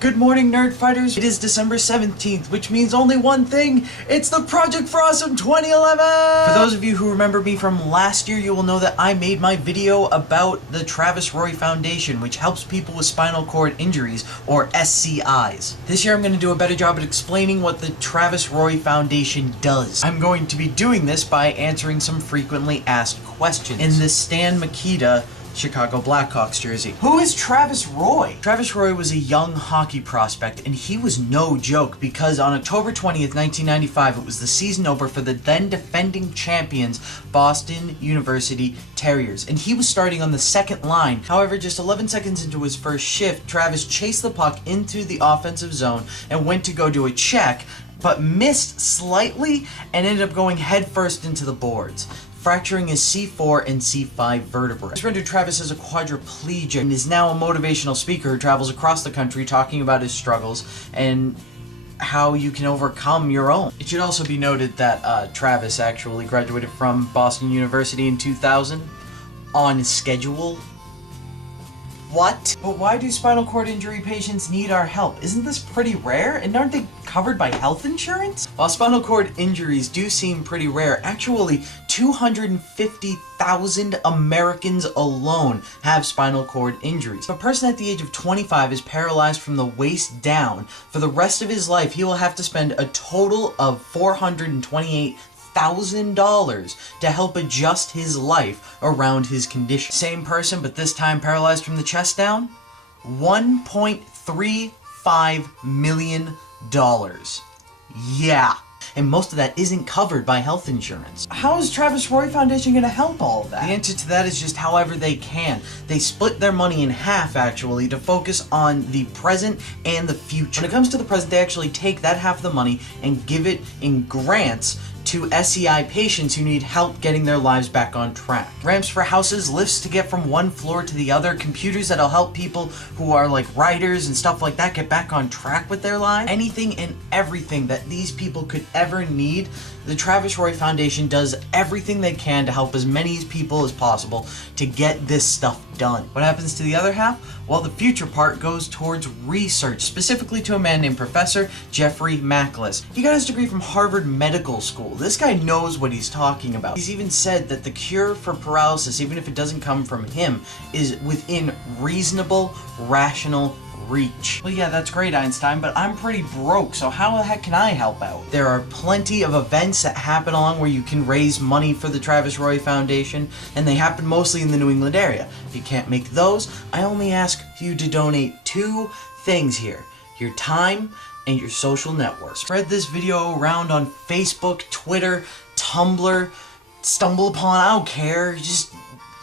Good morning, Nerd Fighters. It is December 17th, which means only one thing. It's the Project for Awesome 2011! For those of you who remember me from last year, you will know that I made my video about the Travis Roy Foundation, which helps people with spinal cord injuries, or SCIs. This year I'm going to do a better job at explaining what the Travis Roy Foundation does. I'm going to be doing this by answering some frequently asked questions in this Stan Mikita Chicago Blackhawks jersey. Who is Travis Roy? Travis Roy was a young hockey prospect, and he was no joke because on October 20th, 1995, it was the season opener for the then defending champions Boston University Terriers, and he was starting on the second line. However, just 11 seconds into his first shift, Travis chased the puck into the offensive zone and went to go do a check, but missed slightly and ended up going headfirst into the boards, fracturing his C4 and C5 vertebrae. This rendered Travis as a quadriplegic and is now a motivational speaker who travels across the country talking about his struggles and how you can overcome your own. It should also be noted that Travis actually graduated from Boston University in 2000 on schedule. What? But why do spinal cord injury patients need our help? Isn't this pretty rare? And aren't they covered by health insurance? While spinal cord injuries do seem pretty rare, actually 250,000 Americans alone have spinal cord injuries. If a person at the age of 25 is paralyzed from the waist down, for the rest of his life he will have to spend a total of $428,000 to help adjust his life around his condition. Same person, but this time paralyzed from the chest down, $1.35 million. Yeah. And most of that isn't covered by health insurance. How is Travis Roy Foundation going to help all of that? The answer to that is just however they can. They split their money in half, actually, to focus on the present and the future. When it comes to the present, they actually take that half of the money and give it in grants to SCI patients who need help getting their lives back on track. Ramps for houses, lifts to get from one floor to the other, computers that'll help people who are like writers and stuff like that get back on track with their lives. Anything and everything that these people could ever need, the Travis Roy Foundation does everything they can to help as many people as possible to get this stuff done. What happens to the other half? Well, the future part goes towards research, specifically to a man named Professor Jeffrey Macklis. He got his degree from Harvard Medical School. This guy knows what he's talking about. He's even said that the cure for paralysis, even if it doesn't come from him, is within reasonable, rational reach. Well, yeah, that's great, Einstein, but I'm pretty broke, so how the heck can I help out? There are plenty of events that happen along where you can raise money for the Travis Roy Foundation, and they happen mostly in the New England area. If you can't make those, I only ask you to donate two things here: your time and your social network. Spread this video around on Facebook, Twitter, Tumblr, StumbleUpon, I don't care. Just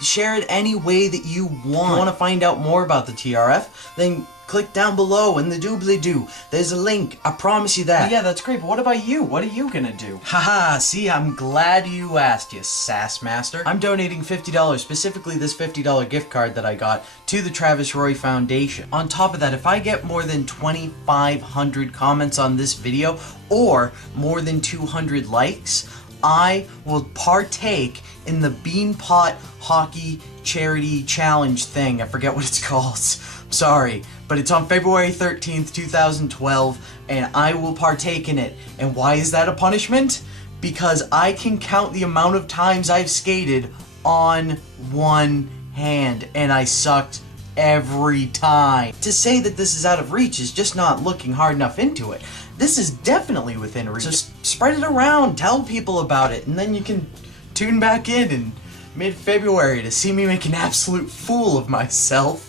share it any way that you want. If you want to find out more about the TRF, then click down below in the doobly-doo. There's a link, I promise you that. But yeah, that's great, but what about you? What are you gonna do? Haha, see, I'm glad you asked, you sass master. I'm donating $50, specifically this $50 gift card that I got, to the Travis Roy Foundation. On top of that, if I get more than 2,500 comments on this video, or more than 200 likes, I will partake in the Beanpot Hockey charity challenge thing. I forget what it's called. Sorry, but it's on February 13th, 2012, and I will partake in it. And why is that a punishment? Because I can count the amount of times I've skated on one hand, and I sucked every time. To say that this is out of reach is just not looking hard enough into it. This is definitely within reach. So spread it around, tell people about it, and then you can tune back in mid-February to see me make an absolute fool of myself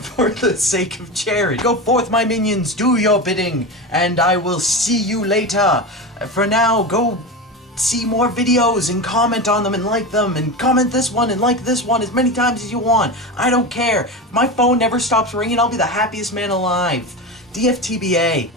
for the sake of charity. Go forth, my minions, do your bidding, and I will see you later. For now, go see more videos and comment on them and like them, and comment this one and like this one as many times as you want. I don't care. If my phone never stops ringing, I'll be the happiest man alive. DFTBA.